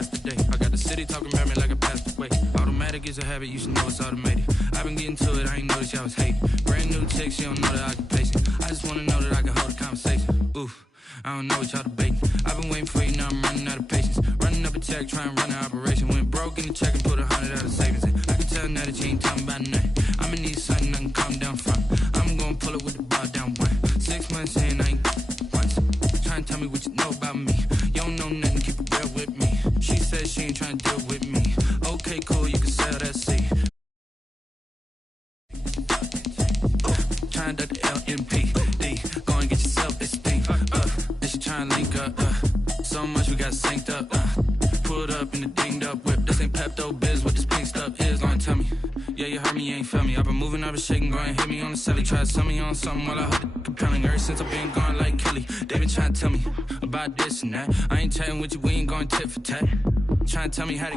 past the day. I got the city talking about me like I passed away. Automatic is a habit, you should know it's automated. I've been getting to it, I ain't noticed y'all was hating. Brand new chick, she don't know the occupation. I just wanna know that I can hold a conversation. Oof, I don't know what y'all debating. I've been waiting for you, now I'm running out of patience. Running up a check, trying to run an operation. Went broke in the check and put 100 out of savings in. I can tell now that you ain't talking about nothing. I'ma need something I can calm down from. I'm gonna pull it with the bar down one. 6 months in, I ain't once. Trying to tell me what you know about me. You don't know nothing, keep it real with me. She said she ain't trying to deal with me. Okay, cool, you can sell that seed. Trying to duck the LMPD. Go and get your self-esteem. Then she trying to link up. So much we got synced up. Pulled up in the dinged up whip. This ain't Pepto-Biz, what this pink stuff is. Gonna tell me. Yeah, you heard me, you ain't felt me. I've been moving, I've been shaking, go and hit me on the celly. Try to sell me on something while I heard it compelling. Ever since I've been gone like Kelly, they been trying to tell me about this and that. I ain't chatting with you, we ain't going tit for tat. Trying to tell me how to...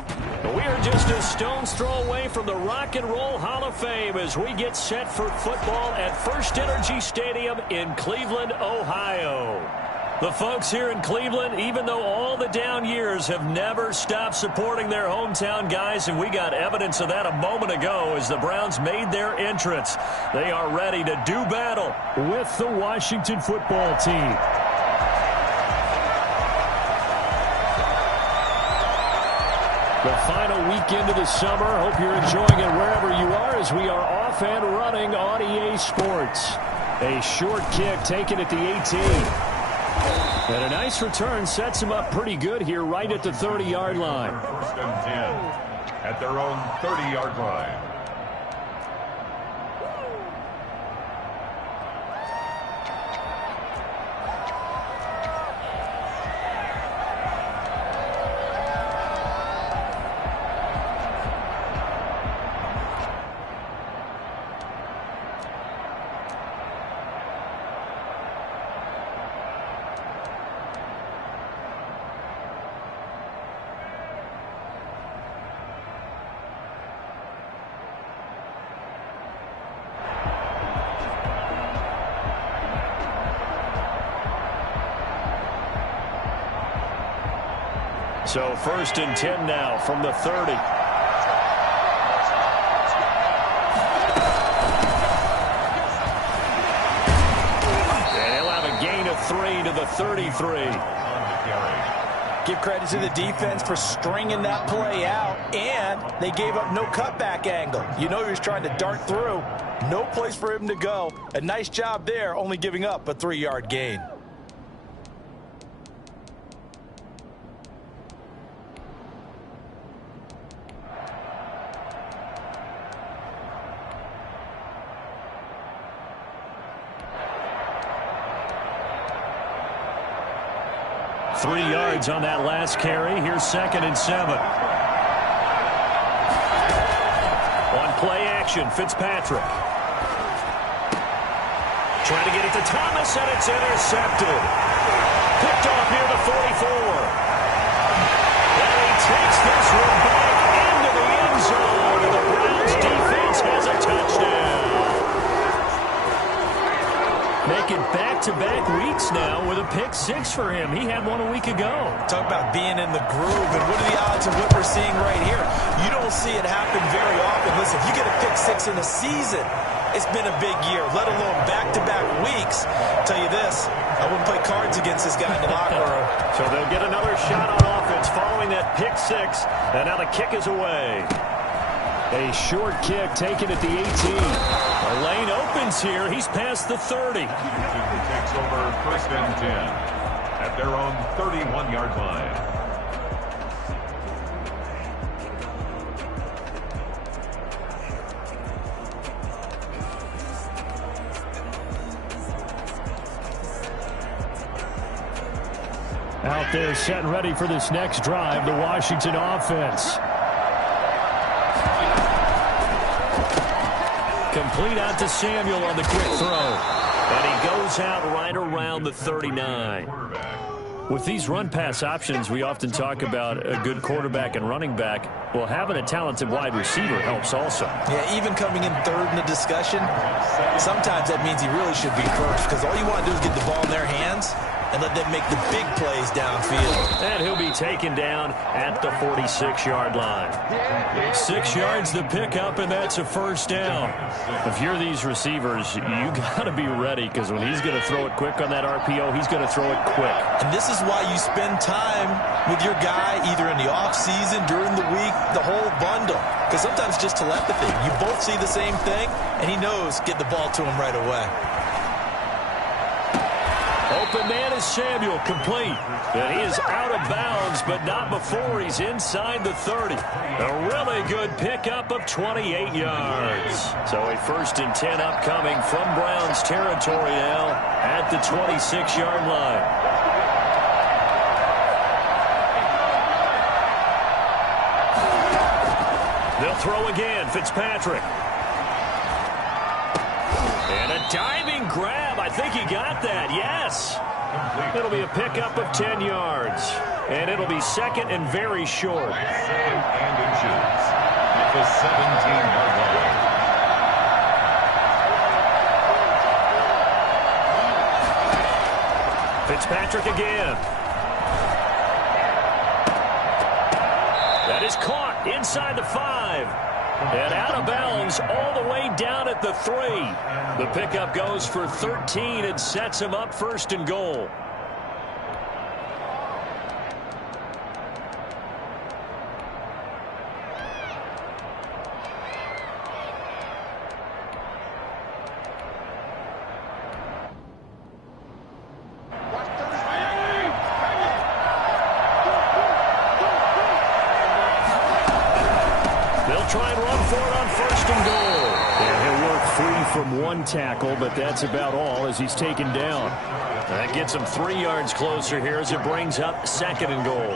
We are just a stone's throw away from the Rock and Roll Hall of Fame as we get set for football at First Energy Stadium in Cleveland, Ohio. The folks here in Cleveland, even though all the down years, have never stopped supporting their hometown guys, and we got evidence of that a moment ago as the Browns made their entrance. They are ready to do battle with the Washington football team. The final weekend of the summer. Hope you're enjoying it wherever you are as we are off and running on EA Sports. A short kick taken at the 18. And a nice return sets him up pretty good here right at the 30-yard line. First and 10 at their own 30-yard line. So first and 10 now from the 30. And he'll have a gain of 3 to the 33. Give credit to the defense for stringing that play out, and they gave up no cutback angle. You know he was trying to dart through. No place for him to go. A nice job there, only giving up a 3-yard gain. On that last carry. Here's 2nd and 7. On play action, Fitzpatrick. Trying to get it to Thomas, and it's intercepted. Picked off near the 44. And he takes this one back into the end zone. And the Browns defense has a touchdown. Making back-to-back weeks now with a pick-6 for him. He had one a week ago. Talk about being in the groove, and what are the odds of what we're seeing right here? You don't see it happen very often. Listen, if you get a pick-6 in a season, it's been a big year, let alone back-to-back weeks. I'll tell you this, I wouldn't play cards against this guy in the locker room. So they'll get another shot on offense following that pick-6, and now the kick is away. A short kick taken at the 18. A lane opens here. He's past the 30. Takes over first and 10 at their own 31-yard line. Out there set and ready for this next drive, the Washington offense. Complete out to Samuel on the quick throw. And he goes out right around the 39. With these run-pass options, we often talk about a good quarterback and running back. Well, having a talented wide receiver helps also. Yeah, even coming in third in the discussion, sometimes that means he really should be first, because all you want to do is get the ball in their hands. and let them make the big plays downfield. And he'll be taken down at the 46-yard line. 6 yards the pickup, and that's a first down. If you're these receivers, you got to be ready, because when he's going to throw it quick on that RPO, he's going to throw it quick. And this is why you spend time with your guy either in the offseason, during the week, the whole bundle. Because sometimes just telepathy. You both see the same thing, and he knows get the ball to him right away. Open man is Samuel, complete. And he is out of bounds, but not before he's inside the 30. A really good pickup of 28 yards. So a 1st and 10 upcoming from Browns territory now at the 26-yard line. They'll throw again, Fitzpatrick. And a diving grab. I think he got that, yes. It'll be a pickup of 10 yards. And it'll be 2nd and very short. 2nd and inches at the 17-yard line. Fitzpatrick again. That is caught inside the 5. And out of bounds all the way down at the 3. The pickup goes for 13 and sets him up 1st and goal. Try and run for it on 1st and goal. And he'll work free from one tackle, but that's about all as he's taken down. That gets him 3 yards closer here as it brings up 2nd and goal.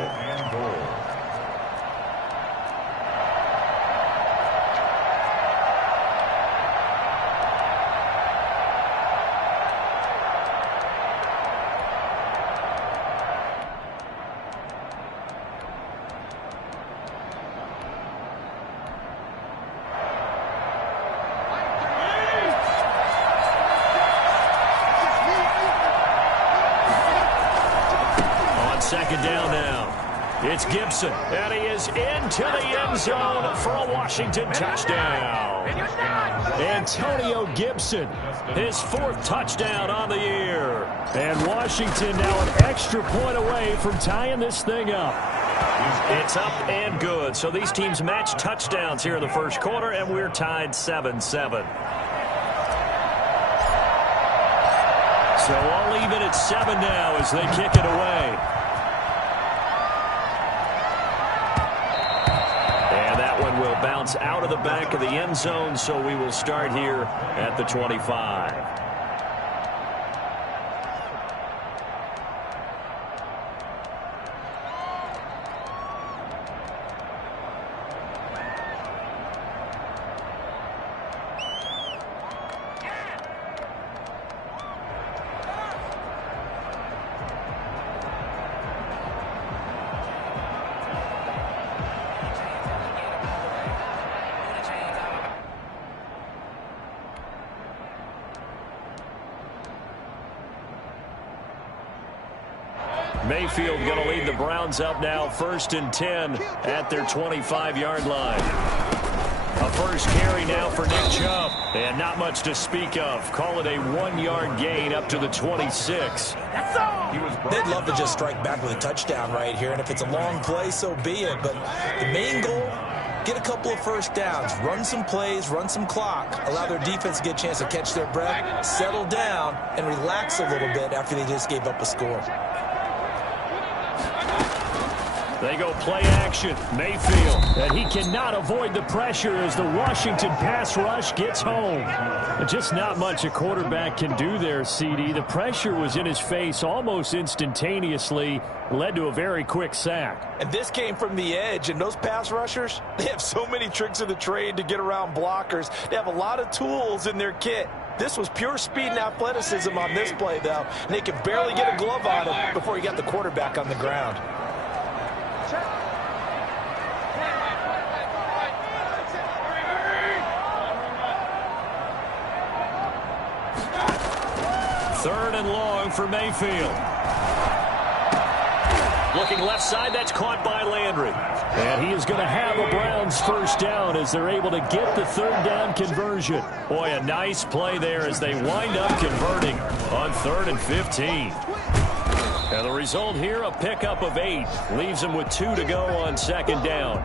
Second down now. It's Gibson, and he is into the end zone for a Washington touchdown. Antonio Gibson, his 4th touchdown on the year. And Washington now an extra point away from tying this thing up. It's up and good. So these teams match touchdowns here in the 1st quarter, and we're tied 7-7. So all even at 7 now as they kick it away. Will bounce out of the back of the end zone, so we will start here at the 25. Mayfield going to lead the Browns up now 1st and 10 at their 25-yard line. A first carry now for Nick Chubb. And not much to speak of. Call it a 1-yard gain up to the 26. They'd love to just strike back with a touchdown right here. And if it's a long play, so be it. But the main goal, get a couple of first downs, run some plays, run some clock, allow their defense to get a chance to catch their breath, settle down, and relax a little bit after they just gave up a score. They go play action. Mayfield. And he cannot avoid the pressure as the Washington pass rush gets home. Just not much a quarterback can do there, CD. The pressure was in his face almost instantaneously. Led to a very quick sack. And this came from the edge. And those pass rushers, they have so many tricks of the trade to get around blockers. They have a lot of tools in their kit. This was pure speed and athleticism on this play, though. And they could barely get a glove on him before he got the quarterback on the ground. Third and long for Mayfield. Looking left side, that's caught by Landry. And he is going to have a Browns first down as they're able to get the third down conversion. Boy, a nice play there as they wind up converting on 3rd and 15. And the result here, a pickup of 8. Leaves them with 2 to go on 2nd down.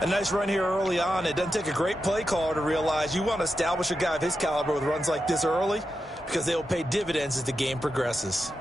A nice run here early on. It doesn't take a great play caller to realize you want to establish a guy of his caliber with runs like this early because they will pay dividends as the game progresses.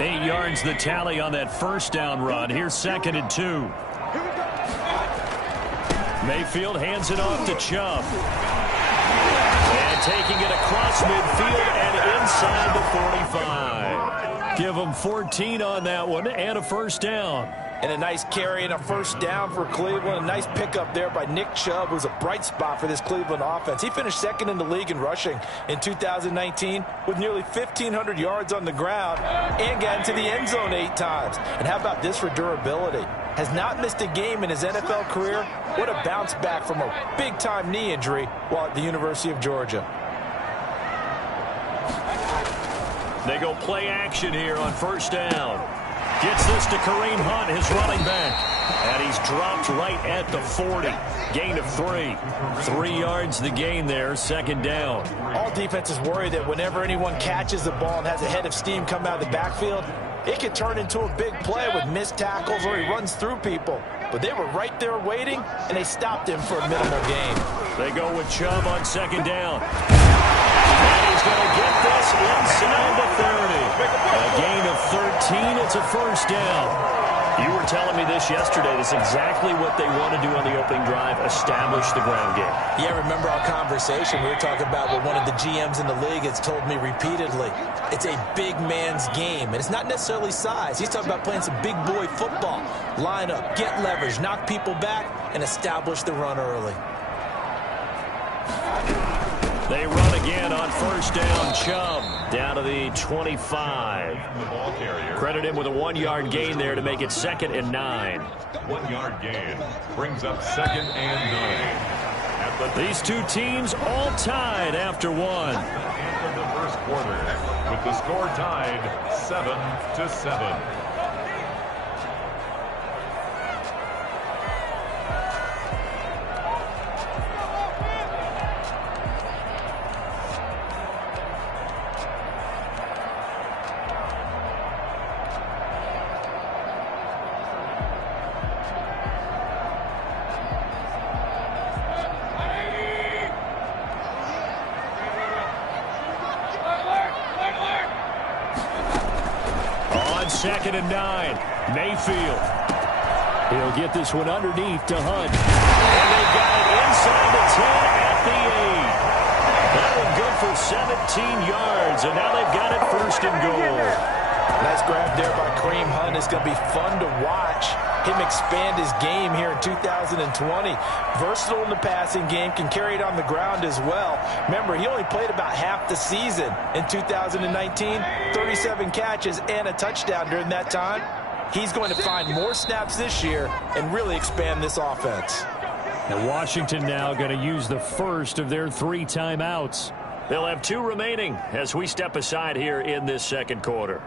Eight yards the tally on that first down run. Here's 2nd and 2. Mayfield hands it off to Chubb. And taking it across midfield and inside the 45. Give them 14 on that one and a first down. And a nice carry and a first down for Cleveland. A nice pickup there by Nick Chubb, who's a bright spot for this Cleveland offense. He finished 2nd in the league in rushing in 2019 with nearly 1,500 yards on the ground and got into the end zone 8 times. And how about this for durability? Has not missed a game in his NFL career. What a bounce back from a big-time knee injury while at the University of Georgia. They go play action here on first down. Gets this to Kareem Hunt, his running back. And he's dropped right at the 40. Gain of 3. 3 yards the gain there, 2nd down. All defenses worry that whenever anyone catches the ball and has a head of steam come out of the backfield, it could turn into a big play with missed tackles or he runs through people. But they were right there waiting, and they stopped him for a minimal gain. They go with Chubb on 2nd down. And he's going to get this inside the 30. A gain of 13. It's a first down. You were telling me this yesterday. This is exactly what they want to do on the opening drive, establish the ground game. Yeah, remember our conversation. We were talking about what one of the GMs in the league has told me repeatedly. It's a big man's game, and it's not necessarily size. He's talking about playing some big boy football. Line up, get leverage, knock people back, and establish the run early. They run again on first down. Chubb down to the 25. Credit him with a 1-yard gain there to make it 2nd and 9. 1-yard gain brings up 2nd and 9. These two teams all tied after one. End of the first quarter with the score tied 7-7. On 2nd and 9, Mayfield. He'll get this one underneath to Hunt. And they got it inside the 10 at the 8. That one good for 17 yards, and now they've got it 1st and goal. Nice grab there by Kareem Hunt. It's going to be fun to watch him expand his game here in 2020. Versatile in the passing game, can carry it on the ground as well. Remember, he only played about half the season in 2019, 37 catches and a touchdown during that time. He's going to find more snaps this year and really expand this offense. And Washington now going to use the first of their 3 timeouts. They'll have 2 remaining as we step aside here in this 2nd quarter.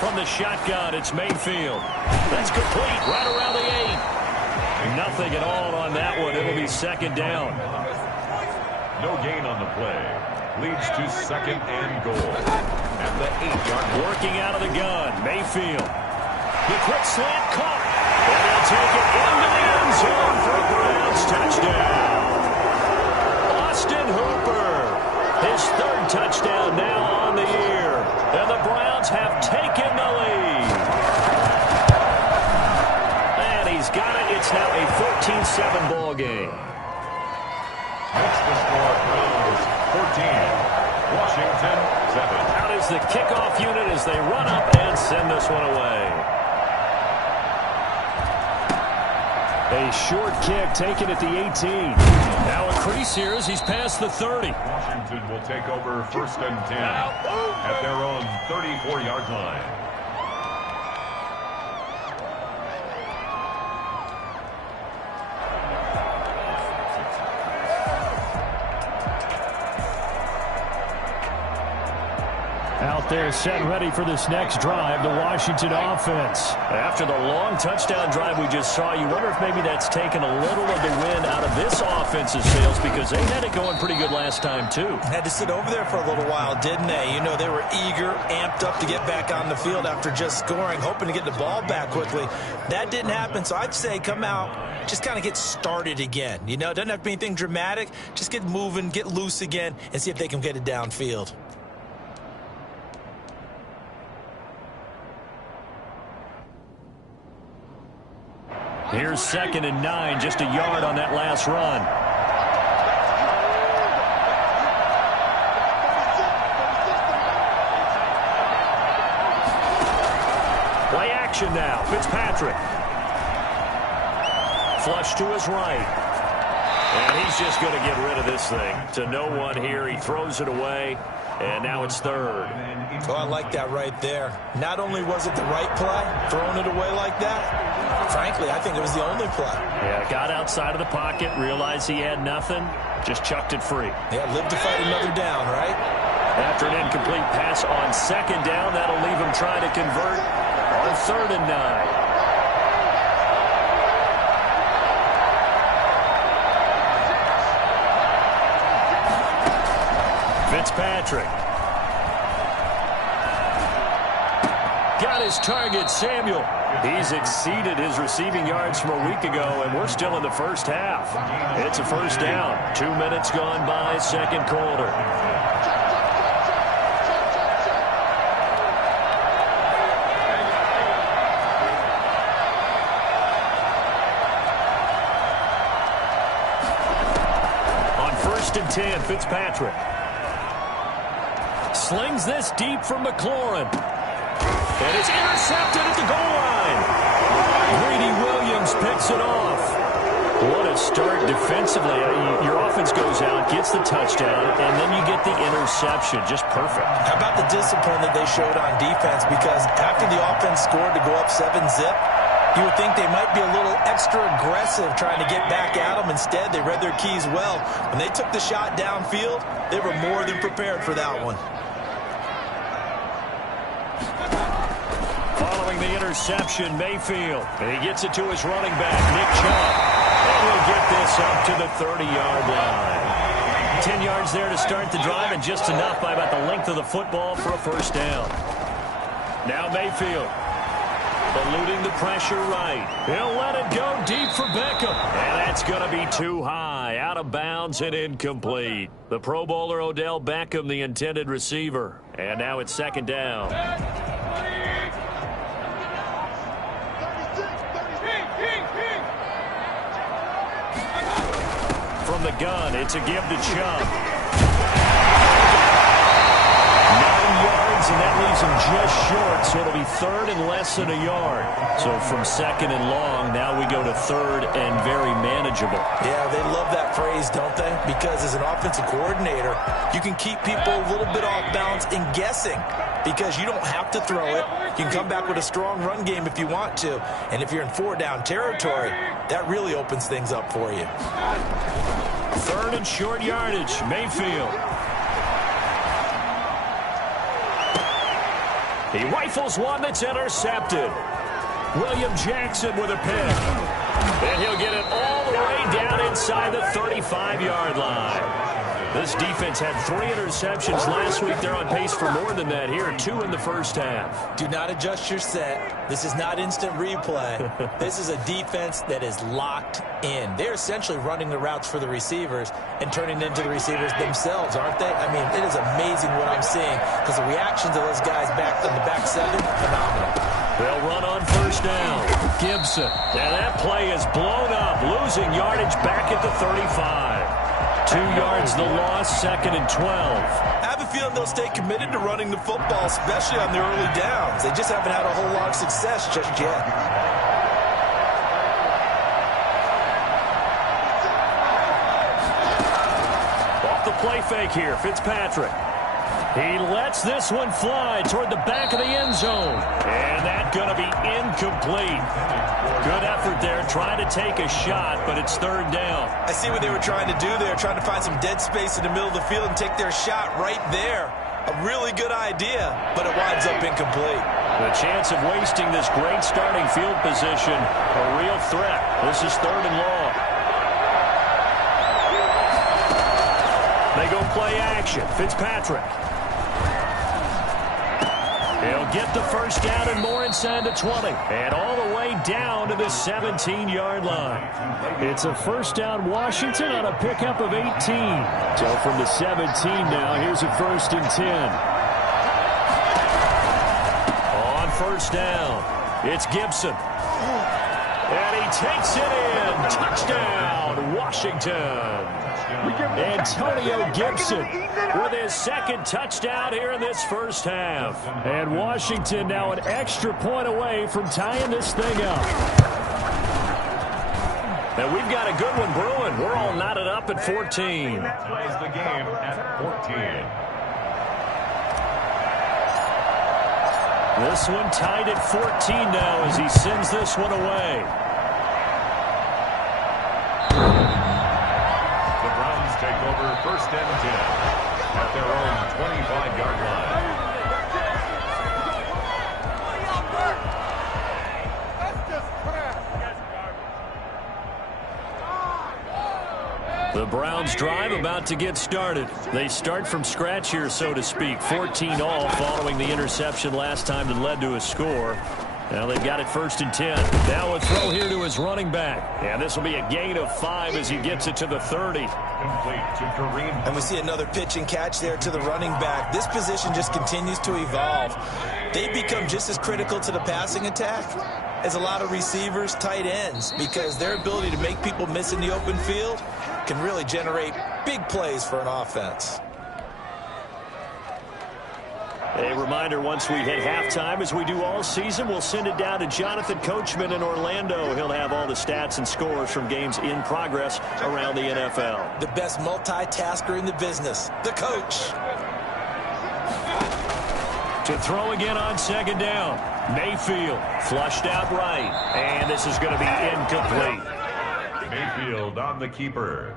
From the shotgun, it's Mayfield. That's complete right around the 8. Nothing at all on that one. It'll be 2nd down. No gain on the play. Leads to 2nd and goal. At the 8-yard line. Working out of the gun, Mayfield. The quick slant caught. And they'll take it into the end zone for a Browns touchdown. Austin Hooper. His 3rd touchdown now on the year. And the Browns have taken the lead. And he's got it. It's now a 13-7 ball game. Makes the score Browns 13, Washington 7. Out is the kickoff unit as they run up and send this one away. A short kick taken at the 18. Now a crease here as he's past the 30. Washington will take over 1st and 10 at their own 34-yard line. Out there set ready for this next drive, the Washington offense. After the long touchdown drive we just saw, you wonder if maybe that's taken a little of the wind out of this offense's sails because they had it going pretty good last time too. Had to sit over there for a little while, didn't they? You know, they were eager, amped up to get back on the field after just scoring, hoping to get the ball back quickly. That didn't happen, so I'd say come out, just kind of get started again. You know, it doesn't have to be anything dramatic. Just get moving, get loose again, and see if they can get it downfield. Here's 2nd and 9, just a yard on that last run. Play action now. Fitzpatrick. Flush to his right. And he's just going to get rid of this thing. To no one here. He throws it away. And now it's 3rd. Oh, I like that right there. Not only was it the right play, throwing it away like that, frankly, I think it was the only play. Yeah, got outside of the pocket, realized he had nothing, just chucked it free. Yeah, live to fight another down, right? After an incomplete pass on 2nd down, that'll leave him trying to convert on 3rd and 9. Fitzpatrick. Got his target, Samuel. He's exceeded his receiving yards from a week ago, and we're still in the first half. It's a 1st down. 2 minutes gone by, 2nd quarter. On 1st and 10, Fitzpatrick. Slings this deep from McLaurin. And it's intercepted at the goal line. Greedy Williams picks it off. What a start defensively. Your offense goes out, gets the touchdown, and then you get the interception. Just perfect. How about the discipline that they showed on defense? Because after the offense scored to go up 7-zip, you would think they might be a little extra aggressive trying to get back at them. Instead, they read their keys well. When they took the shot downfield, they were more than prepared for that one. Following the interception, Mayfield. And he gets it to his running back, Nick Chubb. And he'll get this up to the 30-yard line. 10 yards there to start the drive, and just enough by about the length of the football for a 1st down. Now Mayfield. Eluding the pressure right. He'll let it go deep for Beckham. And that's going to be too high. Out of bounds and incomplete. The Pro Bowler Odell Beckham, the intended receiver. And now it's 2nd down. From the gun, it's a give to Chubb. 9 yards, and that leaves him just short, so it'll be 3rd and less than a yard. So from 2nd and long, now we go to 3rd and very manageable. Yeah, they love that phrase, don't they? Because as an offensive coordinator, you can keep people a little bit off balance and guessing because you don't have to throw it. You can come back with a strong run game if you want to. And if you're in 4-down territory, that really opens things up for you. 3rd and short yardage, Mayfield. He rifles one that's intercepted. William Jackson with a pick. And he'll get it all the way down inside the 35-yard line. This defense had 3 interceptions last week. They're on pace for more than that here. 2 in the first half. Do not adjust your set. This is not instant replay. This is a defense that is locked in. They're essentially running the routes for the receivers and turning into the receivers themselves, aren't they? I mean, it is amazing what I'm seeing because the reactions of those guys back in the back 7, phenomenal. They'll run on first down. Gibson. Now that play is blown up, losing yardage back at the 35. 2 yards the loss, 2nd and 12. I have a feeling they'll stay committed to running the football, especially on their early downs. They just haven't had a whole lot of success just yet. Off the play fake here, Fitzpatrick. He lets this one fly toward the back of the end zone. And that's going to be incomplete. Good effort there, trying to take a shot, but it's 3rd down. I see what they were trying to do there, trying to find some dead space in the middle of the field and take their shot right there. A really good idea, but it winds up incomplete. The chance of wasting this great starting field position, a real threat. This is 3rd and long. They go play action. Fitzpatrick. He'll get the first down and more inside the 20. And all the way down to the 17-yard line. It's a first down Washington on a pickup of 18. So from the 17 now, here's a 1st and 10. On first down, it's Gibson. And he takes it in. Touchdown, Washington. Antonio Gibson with his 2nd touchdown here in this first half. And Washington now an extra point away from tying this thing up. And we've got a good one brewing. We're all knotted up at 14. That ties the game at 14. This one tied at 14 now as he sends this one away. Take over 1st and 10 at their own 25-yard line. The Browns drive about to get started. They start from scratch here, so to speak. 14 all following the interception last time that led to a score. Now they've got it 1st and 10. Now a throw here to his running back. And this will be a gain of 5 as he gets it to the 30. Complete to Kareem. And we see another pitch and catch there to the running back. This position just continues to evolve. They become just as critical to the passing attack as a lot of receivers, tight ends, because their ability to make people miss in the open field can really generate big plays for an offense. A reminder, once we hit halftime, as we do all season, we'll send it down to Jonathan Coachman in Orlando. He'll have all the stats and scores from games in progress around the NFL. The best multitasker in the business, the coach. To throw again on 2nd down. Mayfield flushed out right. And this is going to be incomplete. Mayfield on the keeper.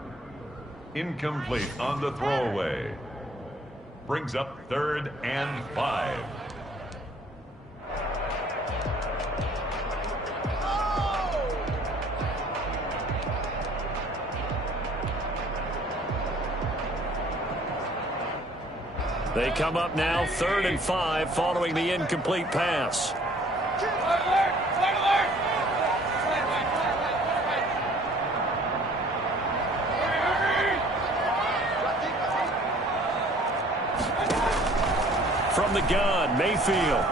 Incomplete on the throwaway. Brings up 3rd and 5. They come up now 3rd and 5 following the incomplete pass. From the gun, Mayfield.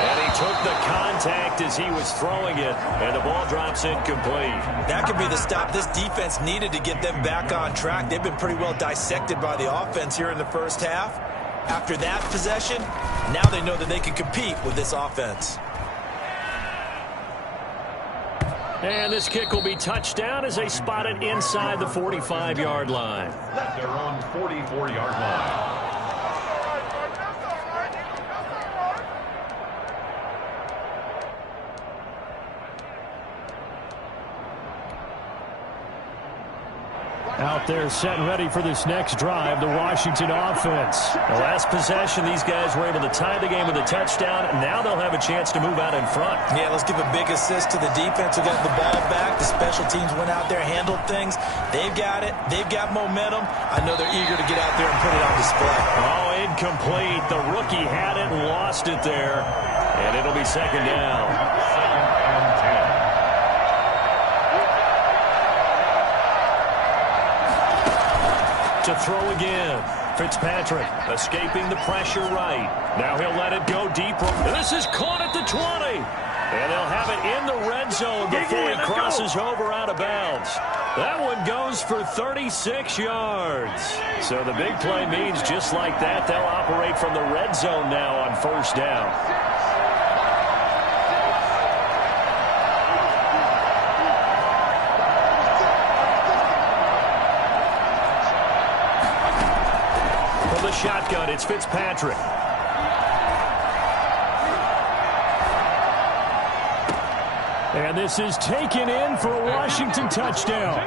And he took the contact as he was throwing it, and the ball drops incomplete. That could be the stop this defense needed to get them back on track. They've been pretty well dissected by the offense here in the first half. After that possession, now they know that they can compete with this offense. And this kick will be touchdown as they spot it inside the 45-yard line. At their own 44-yard line. Out They're set and ready for this next drive, the Washington offense. The last possession, these guys were able to tie the game with a touchdown. Now they'll have a chance to move out in front. Yeah, let's give a big assist to the defense who got the ball back. The special teams went out there, handled things. They've got it. They've got momentum. I know they're eager to get out there and put it on display. Oh, incomplete. The rookie had it and lost it there. And it'll be second down. Second and 10. To throw again. Fitzpatrick escaping the pressure right. Now he'll let it go deep. This is caught at the 20. And they'll have it in the red zone before he crosses over out of bounds. That one goes for 36 yards. So the big play means just like that, they'll operate from the red zone now on first down. From the shotgun, it's Fitzpatrick. And this is taken in for a Washington touchdown.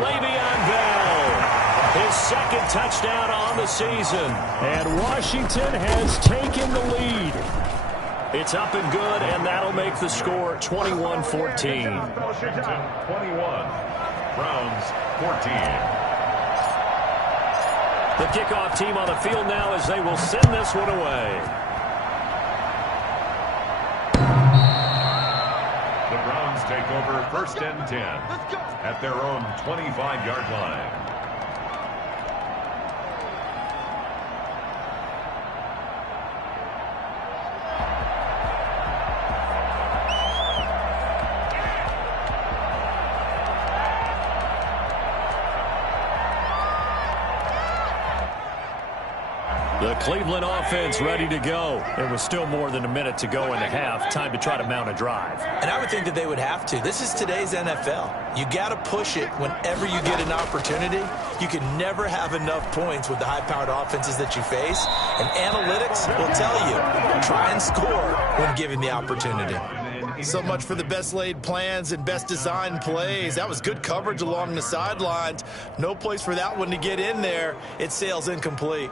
Le'Veon Bell, his second touchdown on the season. And Washington has taken the lead. It's up and good, and that'll make the score 21-14. Washington 21, Browns 14. The kickoff team on the field now as they will send this one away. The Browns take over first and 10 at their own 25-yard line. The Cleveland offense ready to go. There was still more than a minute to go in the half. Time to try to mount a drive. And I would think that they would have to. This is today's NFL. You got to push it whenever you get an opportunity. You can never have enough points with the high-powered offenses that you face. And analytics will tell you, try and score when given the opportunity. So much for the best laid plans and best designed plays. That was good coverage along the sidelines. No place for that one to get in there. It sails incomplete.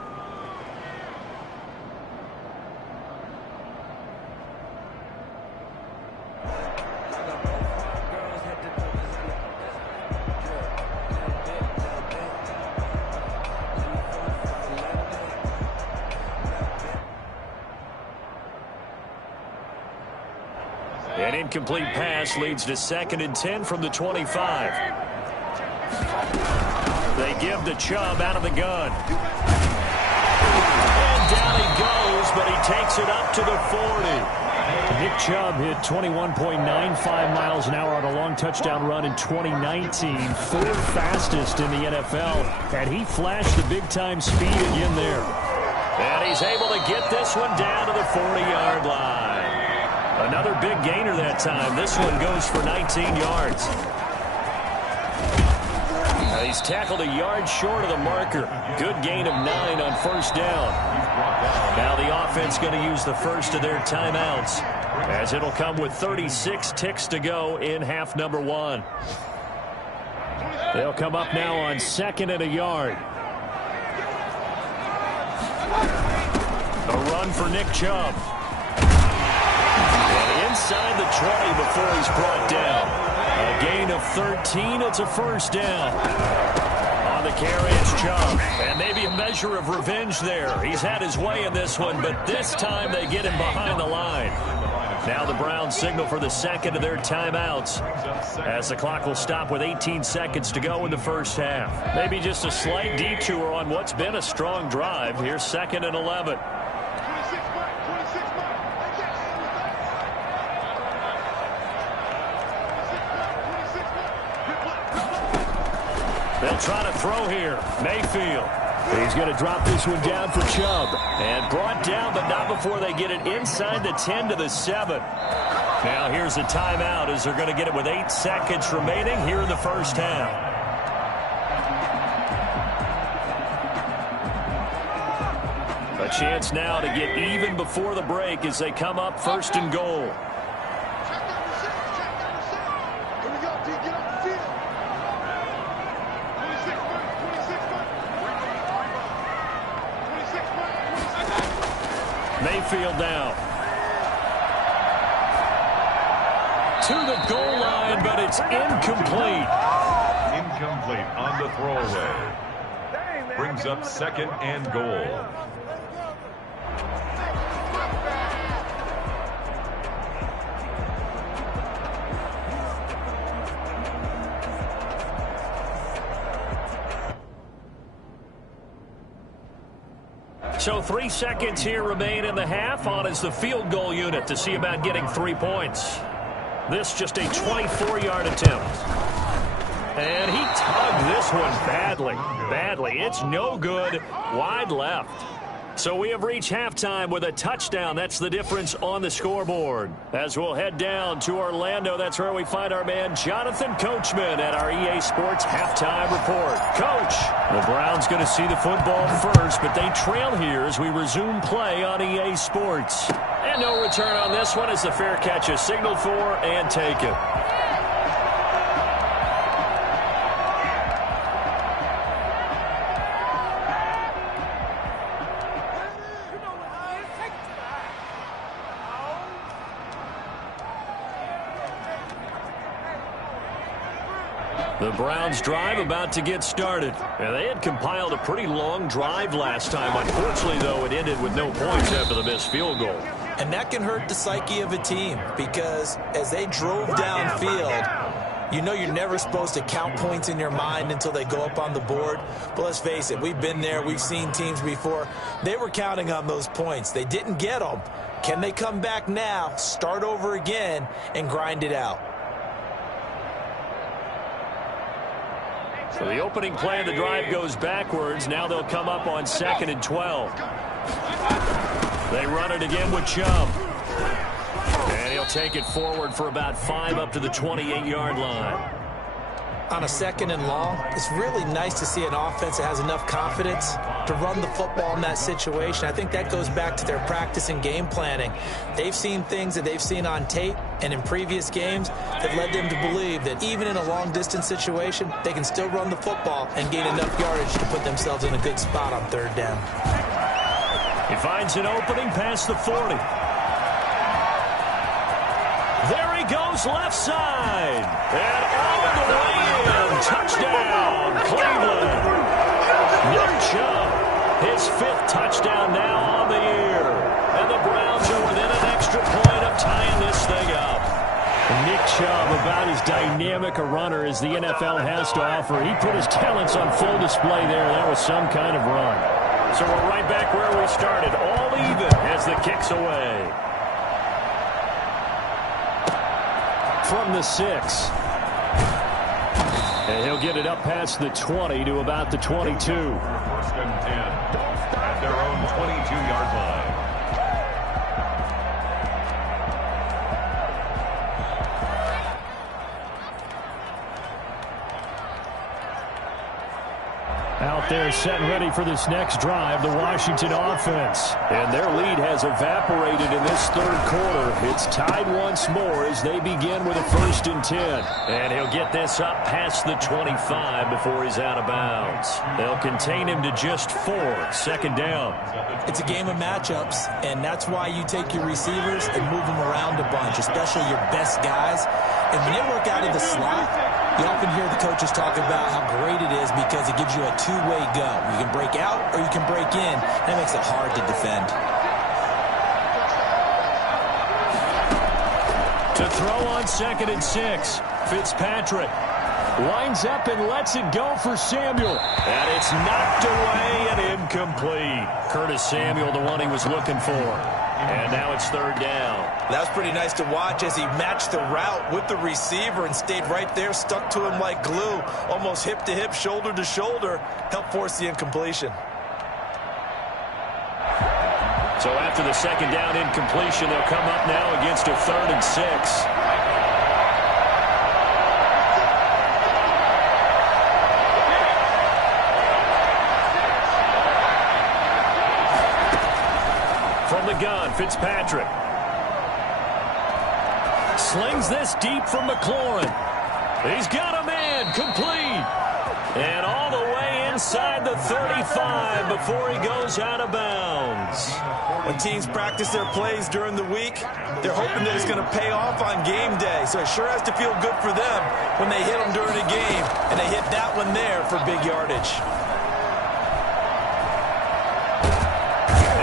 An incomplete pass leads to 2nd and 10 from the 25. They give to Chubb out of the gun. And down he goes, but he takes it up to the 40. Nick Chubb hit 21.95 miles an hour on a long touchdown run in 2019. 4th fastest in the NFL. And he flashed the big-time speed again there. And he's able to get this one down to the 40-yard line. Another big gainer that time. This one goes for 19 yards. He's tackled a yard short of the marker. Good gain of 9 on first down. Now the offense going to use the first of their timeouts, as it'll come with 36 ticks to go in half number 1. They'll come up now on 2nd and a yard. A run for Nick Chubb. Inside the 20 before he's brought down. A gain of 13. It's a first down. On the carry, it's Chubb. And maybe a measure of revenge there. He's had his way in this one, but this time they get him behind the line. Now the Browns signal for the second of their timeouts, as the clock will stop with 18 seconds to go in the first half. Maybe just a slight detour on what's been a strong drive. Here's 2nd and 11. They'll try to throw here. Mayfield. He's going to drop this one down for Chubb. And brought down, but not before they get it inside the 10 to the 7. Now here's a timeout as they're going to get it with 8 seconds remaining here in the first half. A chance now to get even before the break as they come up 1st and goal. Mayfield now. To the goal line, but it's incomplete. Incomplete on the throwaway. Brings up 2nd and goal. So 3 seconds here remain in the half. On is the field goal unit to see about getting 3 points. This just a 24-yard attempt. And he tugged this one badly. It's no good. Wide left. So we have reached halftime with a touchdown. That's the difference on the scoreboard. As we'll head down to Orlando, that's where we find our man Jonathan Coachman at our EA Sports Halftime Report. Coach, the Browns going to see the football first, but they trail here as we resume play on EA Sports. And no return on this one as the fair catch is signaled for and taken. The Browns drive about to get started. And they had compiled a pretty long drive last time. Unfortunately, though, it ended with no points after the missed field goal. And that can hurt the psyche of a team because as they drove downfield, you know you're never supposed to count points in your mind until they go up on the board. But let's face it, we've been there. We've seen teams before. They were counting on those points. They didn't get them. Can they come back now, start over again, and grind it out? So the opening play of the drive goes backwards. Now they'll come up on 2nd and 12. They run it again with Chubb. And he'll take it forward for about 5 up to the 28-yard line. On a 2nd and long, it's really nice to see an offense that has enough confidence to run the football in that situation. I think that goes back to their practice and game planning. They've seen things that they've seen on tape and in previous games that led them to believe that even in a long-distance situation, they can still run the football and gain enough yardage to put themselves in a good spot on 3rd down. He finds an opening past the 40. There he goes, left side. And all the way in. Touchdown, Cleveland. Nick Chubb, his 5th touchdown now on the year. And the Browns are within an extra point of tying this thing up. Nick Chubb, about as dynamic a runner as the NFL has to offer. He put his talents on full display there. That was some kind of run. So we're right back where we started, all even as the kick's away. From the 6. And he'll get it up past the 20 to about the 22. 1st and 10 at their own 22-yard line. Out there set and ready for this next drive, the Washington offense. And their lead has evaporated in this 3rd quarter. It's tied once more as they begin with a 1st and 10. And he'll get this up past the 25 before he's out of bounds. They'll contain him to just 4, 2nd down. It's a game of matchups, and that's why you take your receivers and move them around a bunch, especially your best guys. And when they work out of the slot, you often hear the coaches talk about how great it is because it gives you a two-way go. You can break out or you can break in. That makes it hard to defend. To throw on 2nd and 6, Fitzpatrick lines up and lets it go for Samuel. And it's knocked away and incomplete. Curtis Samuel, the one he was looking for. And now it's 3rd down. That was pretty nice to watch as he matched the route with the receiver and stayed right there, stuck to him like glue, almost hip to hip, shoulder to shoulder, helped force the incompletion. So after the 2nd down incompletion, they'll come up now against a 3rd and 6. From the gun, Fitzpatrick slings this deep from McLaurin. He's got a man, complete. And all the way inside the 35 before he goes out of bounds. When teams practice their plays during the week, they're hoping that it's going to pay off on game day. So it sure has to feel good for them when they hit them during a game, and they hit that one there for big yardage.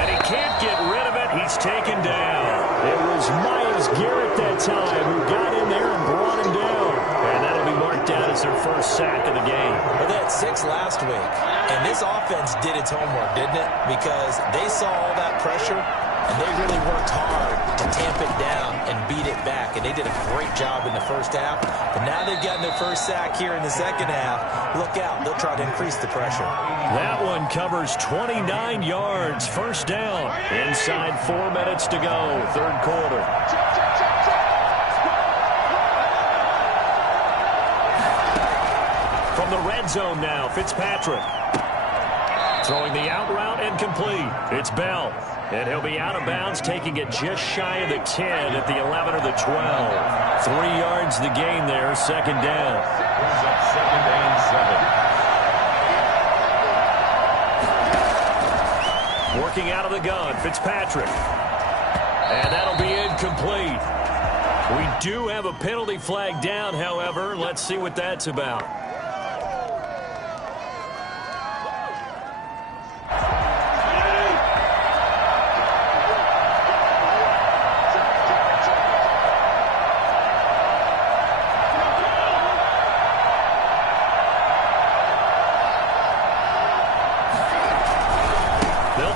And he can't get rid of it. He's taken down. It was Myles Garrett that time who got in there and brought him down. And that'll be marked down as their first sack of the game. Well, they had 6 last week, and this offense did its homework, didn't it? Because they saw all that pressure, and they really worked hard to tamp it down and beat it back. And they did a great job in the first half. But now they've gotten their first sack here in the second half. Look out. They'll try to increase the pressure. That one covers 29 yards. First down. Inside 4 minutes to go. Third quarter. From the red zone now, Fitzpatrick. Throwing the out route and complete. It's Bell. And he'll be out of bounds, taking it just shy of the 10 at the 11 or the 12. 3 yards the gain there, second down. Brings up second and 7. Working out of the gun, Fitzpatrick. And that'll be incomplete. We do have a penalty flag down, however. Let's see what that's about.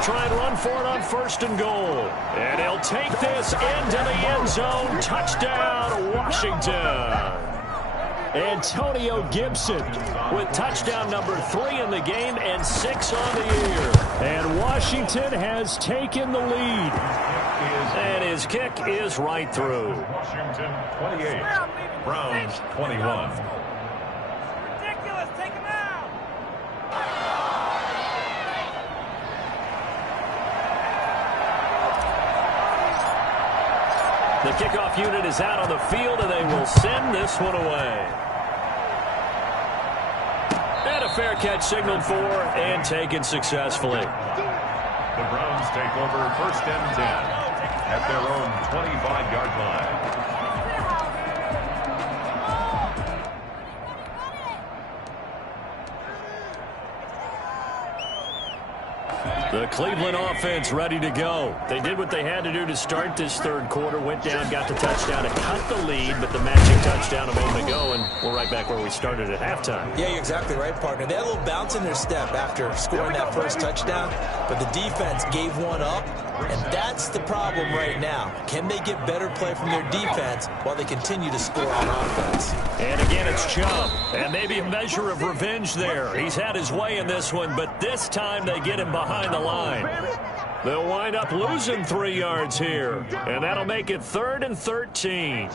Try and run for it on first and goal. And he'll take this into the end zone. Touchdown, Washington. Antonio Gibson with touchdown number 3 in the game and 6 on the year. And Washington has taken the lead. And his kick is right through. Washington 28, Browns 21. The kickoff unit is out on the field, and they will send this one away. And a fair catch signaled for and taken successfully. The Browns take over first and 10 at their own 25-yard line. The Cleveland offense ready to go. They did what they had to do to start this third quarter. Went down, got the touchdown to cut the lead, but the matching touchdown a moment ago, and we're right back where we started at halftime. Yeah, you're exactly right, partner. They had a little bounce in their step after scoring that first touchdown, but the defense gave one up, and that's the problem right now. Can they get better play from their defense while they continue to score on offense? And again, it's Chubb, and maybe a measure of revenge there. He's had his way in this one, but this time they get him behind the line. They'll wind up losing 3 yards here, and that'll make it 3rd and 13.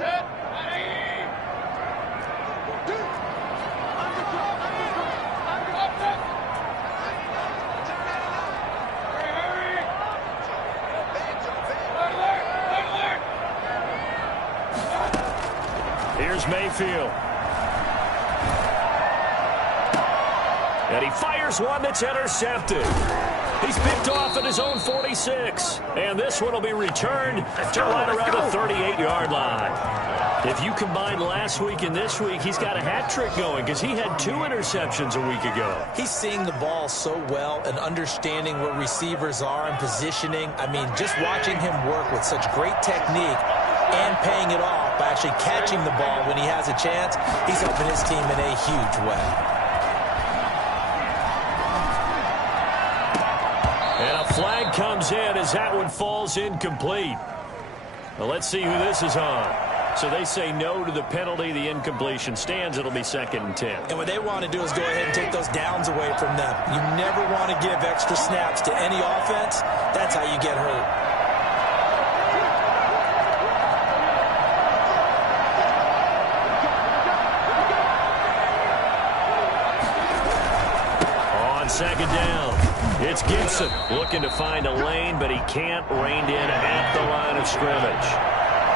Here's Mayfield. And he fires one that's intercepted. He's picked off at his own 46. And this one will be returned to right around the 38-yard line. If you combine last week and this week, he's got a hat trick going because he had 2 interceptions a week ago. He's seeing the ball so well and understanding where receivers are and positioning. I mean, just watching him work with such great technique and paying it off by actually catching the ball when he has a chance, he's helping his team in a huge way. And a flag comes in as that one falls incomplete. Well, let's see who this is on. So they say no to the penalty. The incompletion stands. It'll be 2nd and 10. And what they want to do is go ahead and take those downs away from them. You never want to give extra snaps to any offense. That's how you get hurt. On 2nd down, it's Gibson looking to find a lane, but he can't rein in at the line of scrimmage.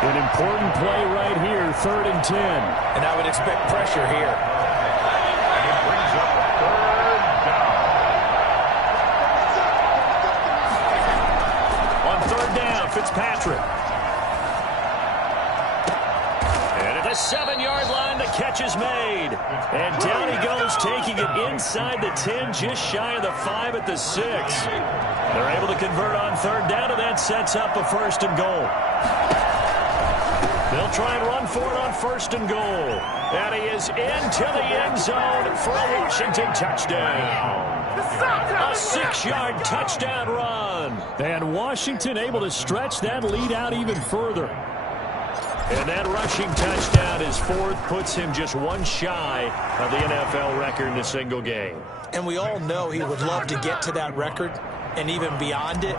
An important play right here, 3rd and 10. And I would expect pressure here. And it brings up 3rd down. Fitzpatrick. And at the 7-yard line, the catch is made. And down he goes, taking it inside the 10, just shy of the 5 at the 6. They're able to convert on third down, and that sets up a 1st and goal. They'll try and run for it on 1st and goal. And he is into the end zone for a Washington touchdown. A 6-yard touchdown run. And Washington able to stretch that lead out even further. And that rushing touchdown is 4th, puts him just one shy of the NFL record in a single game. And we all know he would love to get to that record and even beyond it.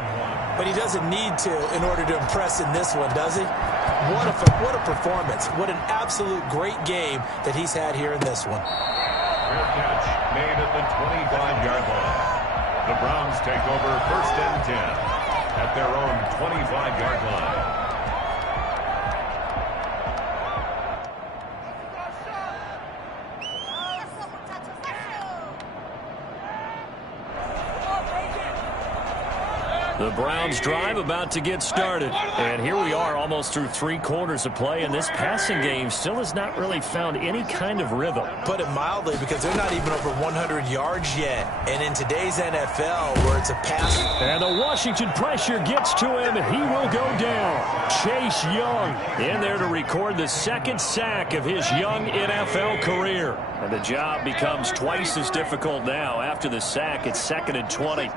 But he doesn't need to in order to impress in this one, does he? What a performance. What an absolute great game that he's had here in this one. Fair catch made at the 25-yard line. The Browns take over 1st and 10 at their own 25-yard line. The Browns drive about to get started. And here we are almost through 3 quarters of play, and this passing game still has not really found any kind of rhythm. Put it mildly, because they're not even over 100 yards yet. And in today's NFL, where it's a pass. And the Washington pressure gets to him, and he will go down. Chase Young in there to record the 2nd sack of his young NFL career. And the job becomes twice as difficult now. After the sack, it's 2nd and 20.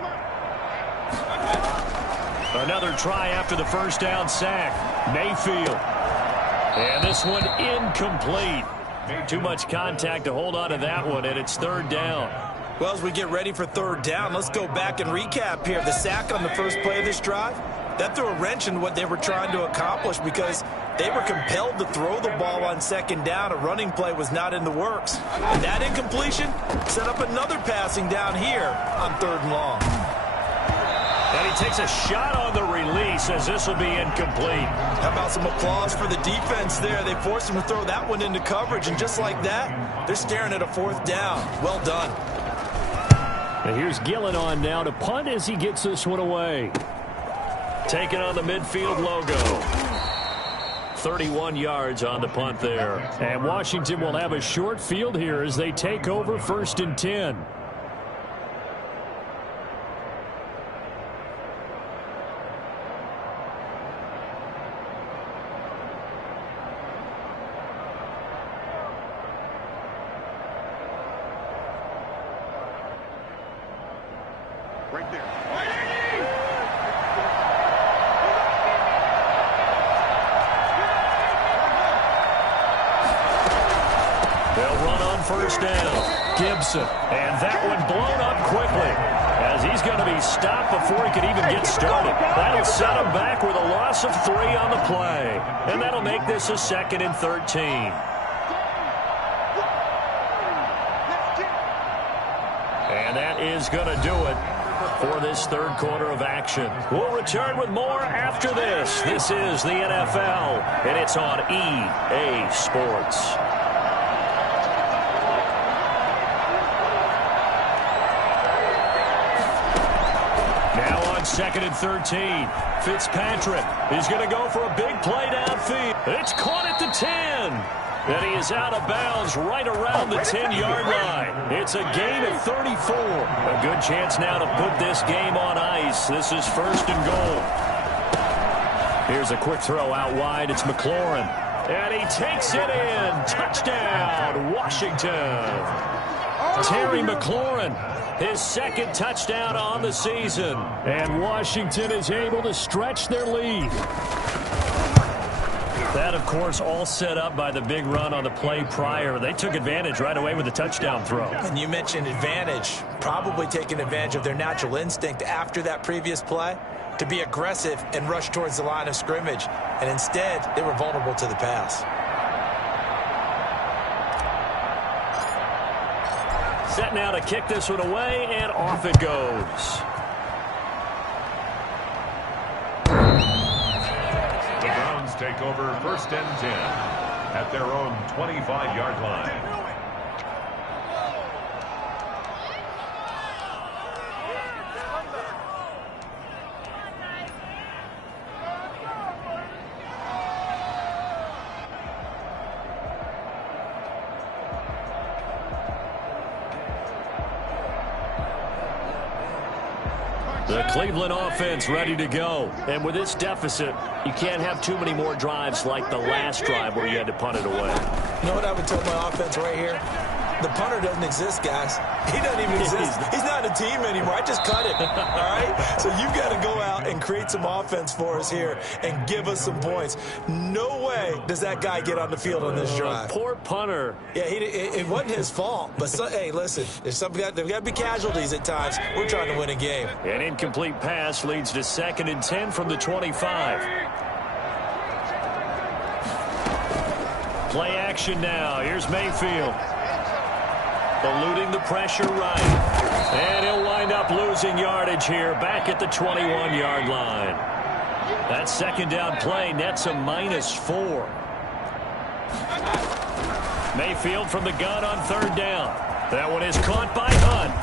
Another try after the 1st down sack. Mayfield. And this one incomplete. Too much contact to hold on to that one, and it's 3rd down. Well, as we get ready for 3rd down, let's go back and recap here. The sack on the first play of this drive, that threw a wrench in what they were trying to accomplish because they were compelled to throw the ball on 2nd down. A running play was not in the works. And that incompletion set up another passing down here on 3rd and long. And he takes a shot on the release as this will be incomplete. How about some applause for the defense there? They forced him to throw that one into coverage, and just like that, they're staring at a 4th down. Well done. And here's Gillen on now to punt as he gets this one away. Taking on the midfield logo. 31 yards on the punt there. And Washington will have a short field here as they take over 1st and 10. Right there. They'll run on 1st down. Gibson. And that one blown up quickly as he's going to be stopped before he can even get started. That'll set him back with a loss of 3 on the play. And that'll make this a 2nd and 13. And that is going to do it for this 3rd quarter of action. We'll return with more after this. This is the NFL, and it's on EA Sports. Now on 2nd and 13, Fitzpatrick is going to go for a big play downfield. It's caught at the 10. And he is out of bounds right around the 10-yard line. It's a gain of 34. A good chance now to put this game on ice. This is 1st and goal. Here's a quick throw out wide. It's McLaurin. And he takes it in. Touchdown, Washington. Terry McLaurin, his 2nd touchdown on the season. And Washington is able to stretch their lead. That, of course, all set up by the big run on the play prior. They took advantage right away with the touchdown throw. And you mentioned advantage, probably taking advantage of their natural instinct after that previous play to be aggressive and rush towards the line of scrimmage. And instead, they were vulnerable to the pass. Set now to kick this one away, and off it goes. Take over 1st and 10 at their own 25-yard line. Cleveland offense ready to go. And with this deficit, you can't have too many more drives like the last drive where you had to punt it away. You know what I would tell my offense right here? The punter doesn't exist, guys. He doesn't even exist. He's not a team anymore. I just cut him, all right? So you've got to go out and create some offense for us here and give us some points. No way does that guy get on the field on this drive. Poor punter. Yeah, it wasn't his fault. But, hey, listen, there's got to be casualties at times. We're trying to win a game. An incomplete pass leads to 2nd and 10 from the 25. Play action now. Here's Mayfield. Eluding the pressure right. And he'll wind up losing yardage here back at the 21-yard line. That 2nd down play nets a -4. Mayfield from the gun on 3rd down. That one is caught by Hunt.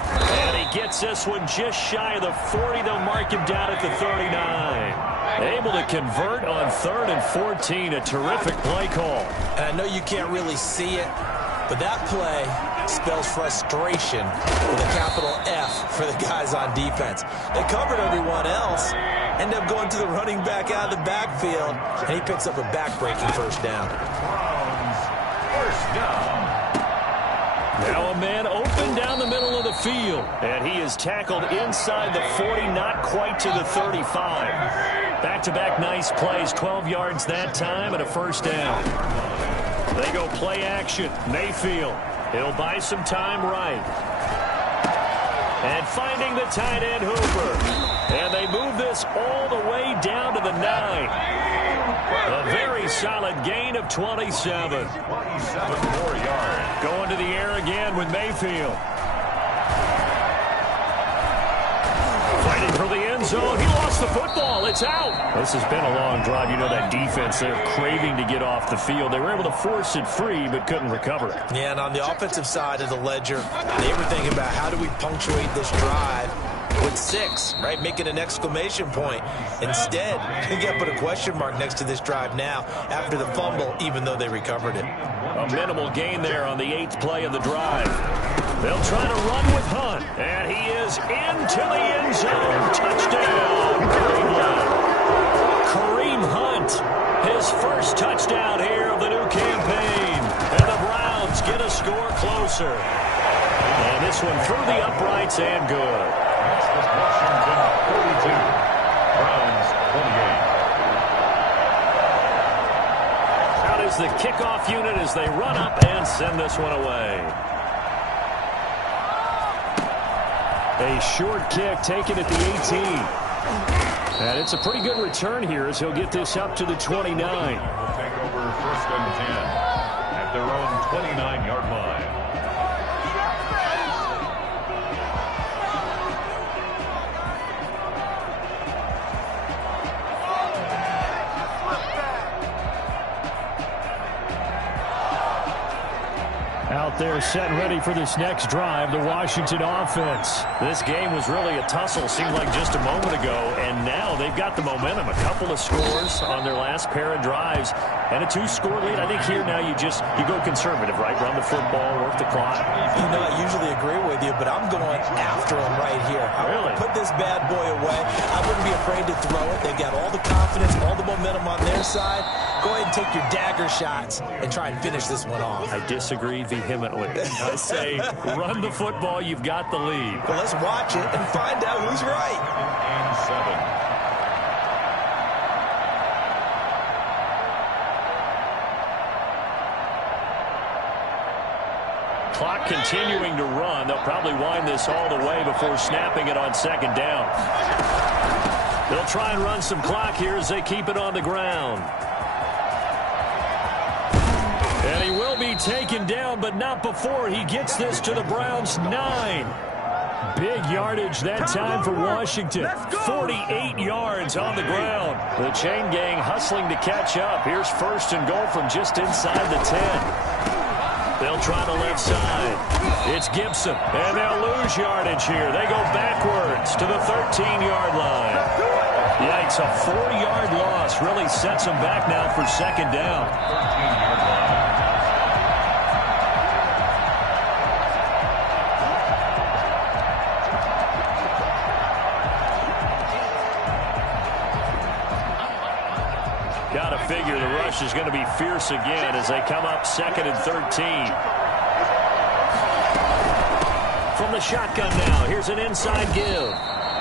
And he gets this one just shy of the 40. They'll mark him down at the 39. Able to convert on 3rd and 14. A terrific play call. And I know you can't really see it, but that play spells frustration with a capital F for the guys on defense. They covered everyone else, end up going to the running back out of the backfield, and he picks up a back-breaking 1st down. First down. Now a man open down the middle of the field, and he is tackled inside the 40, not quite to the 35. Back-to-back nice plays, 12 yards that time, and a 1st down. They go play action. Mayfield. He'll buy some time right. And finding the tight end, Hooper. And they move this all the way down to the 9. A very solid gain of 27. 27 more yards. Going to the air again with Mayfield. Fighting for the end zone. He lost the football. It's out. This has been a long drive. You know that defense, they're craving to get off the field. They were able to force it free, but couldn't recover it. Yeah, and on the offensive side of the ledger, they were thinking about how do we punctuate this drive with 6, right? Make it an exclamation point. Instead, you got to put a question mark next to this drive now after the fumble, even though they recovered it. A minimal gain there on the 8th play of the drive. They'll try to run with Hunt, and he is into the end zone. Touchdown, Cleveland. Kareem Hunt, his 1st touchdown here of the new campaign. And the Browns get a score closer. And this one through the uprights and good. This was Washington 42. Browns 28. Out is the kickoff unit as they run up and send this one away. A short kick taken at the 18. And it's a pretty good return here as he'll get this up to the 29. Will take over 1st and 10 at their own 29-yard line. Out there set and ready for this next drive, the Washington offense. This game was really a tussle, seemed like just a moment ago, and now they've got the momentum. A couple of scores on their last pair of drives, and a 2-score lead. I think here now you go conservative, right? Run the football, work the clock. You know, I usually agree with you, but I'm going after them right here. I want to put this bad boy away. I wouldn't be afraid to throw it. They've got all the confidence, all the momentum on their side. Go ahead and take your dagger shots and try and finish this one off. I disagree vehemently. I say run the football. You've got the lead. Well, let's watch it and find out who's right. And 7. Clock continuing to run. They'll probably wind this all the way before snapping it on 2nd down. They'll try and run some clock here as they keep it on the ground. And he will be taken down, but not before he gets this to the Browns' 9. Big yardage that time for Washington. 48 yards on the ground. The chain gang hustling to catch up. Here's 1st and goal from just inside the 10. They'll try the left side. It's Gibson, and they'll lose yardage here. They go backwards to the 13-yard line. Yikes, a 4-yard loss really sets them back now for 2nd down. 13-yard line. figure the rush is going to be fierce again as they come up 2nd and 13. From the shotgun now, here's an inside give.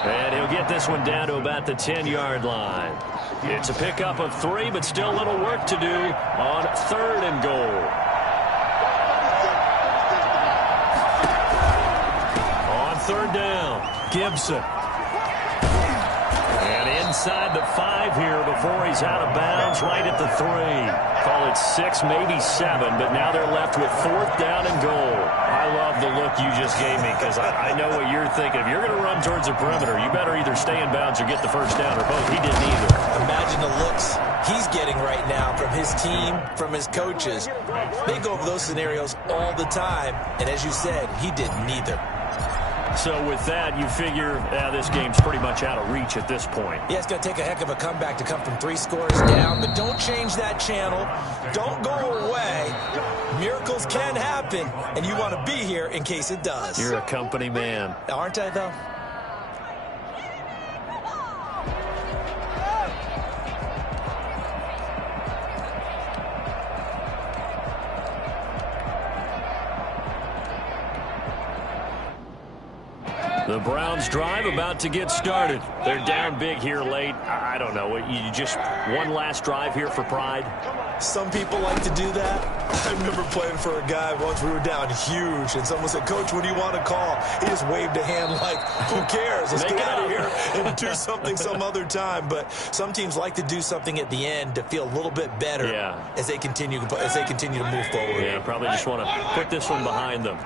And he'll get this one down to about the 10-yard line. It's a pickup of 3, but still a little work to do on 3rd and goal. On 3rd down, Gibson. And inside the 5 here before he's out of bounds, right at the 3. Call it 6, maybe 7, but now they're left with 4th down and goal. I love the look you just gave me because I know what you're thinking. If you're going to run towards the perimeter, you better either stay in bounds or get the 1st down or both. He did neither. Imagine the looks he's getting right now from his team, from his coaches. They go over those scenarios all the time, and as you said, he did neither. So with that, you figure this game's pretty much out of reach at this point. Yeah, it's going to take a heck of a comeback to come from 3 scores down, but don't change that channel. Don't go away. Miracles can happen, and you want to be here in case it does. You're a company man. Aren't I, though? The Browns drive about to get started. They're down big here late. I don't know. You just one last drive here for pride? Some people like to do that. I remember playing for a guy once. We were down huge, and someone said, "Coach, what do you want to call?" He just waved a hand like, who cares? Let's get out of here and do something some other time. But some teams like to do something at the end to feel a little bit better as they continue to move forward. Yeah, probably just want to put this one behind them.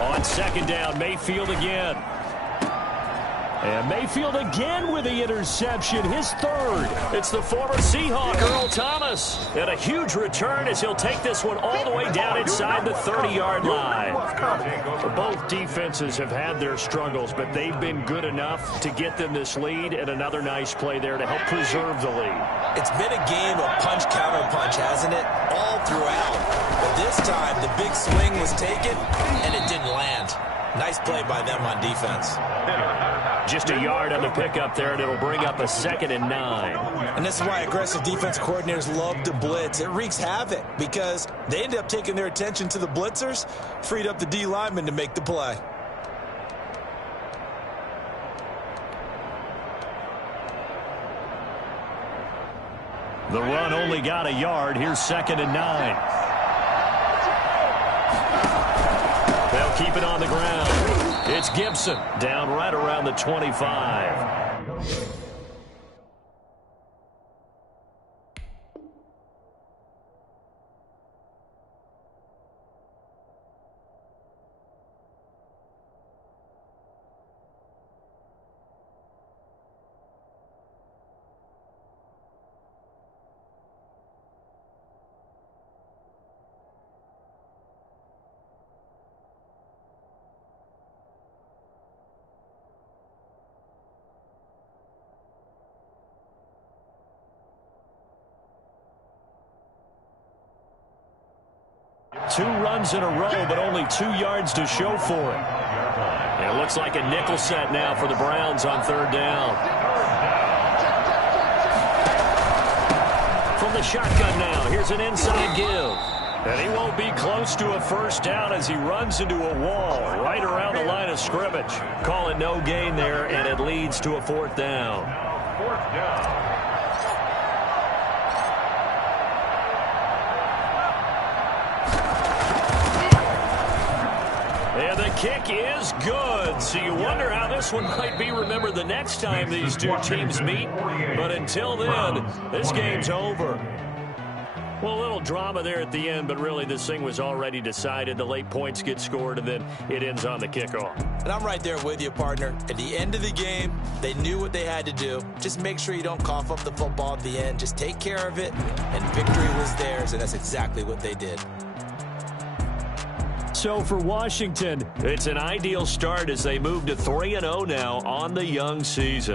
On 2nd down, Mayfield again. And Mayfield again with the interception, his 3rd. It's the former Seahawk, Earl Thomas. And a huge return as he'll take this one all the way down inside the 30-yard line. Both defenses have had their struggles, but they've been good enough to get them this lead, and another nice play there to help preserve the lead. It's been a game of punch-counter-punch, hasn't it? All throughout. But this time, the big swing was taken, and it didn't land. Nice play by them on defense. Just a yard on the pickup there, and it'll bring up a 2nd and 9. And this is why aggressive defense coordinators love to blitz. It wreaks havoc because they end up taking their attention to the blitzers, freed up the D lineman to make the play. The run only got a yard. Here's 2nd and 9. They'll keep it on the ground. It's Gibson down right around the 25. Two runs in a row, but only 2 yards to show for it. And it looks like a nickel set now for the Browns on 3rd down. From the shotgun now, here's an inside give. And he won't be close to a 1st down as he runs into a wall right around the line of scrimmage. Call it no gain there, and it leads to a 4th down. 4th down. And the kick is good. So you wonder how this one might be remembered the next time these two teams meet. But until then, this game's over. Well, a little drama there at the end, but really this thing was already decided. The late points get scored, and then it ends on the kickoff. And I'm right there with you, partner. At the end of the game, they knew what they had to do. Just make sure you don't cough up the football at the end. Just take care of it, and victory was theirs, and that's exactly what they did. So for Washington, it's an ideal start as they move to 3-0 now on the young season.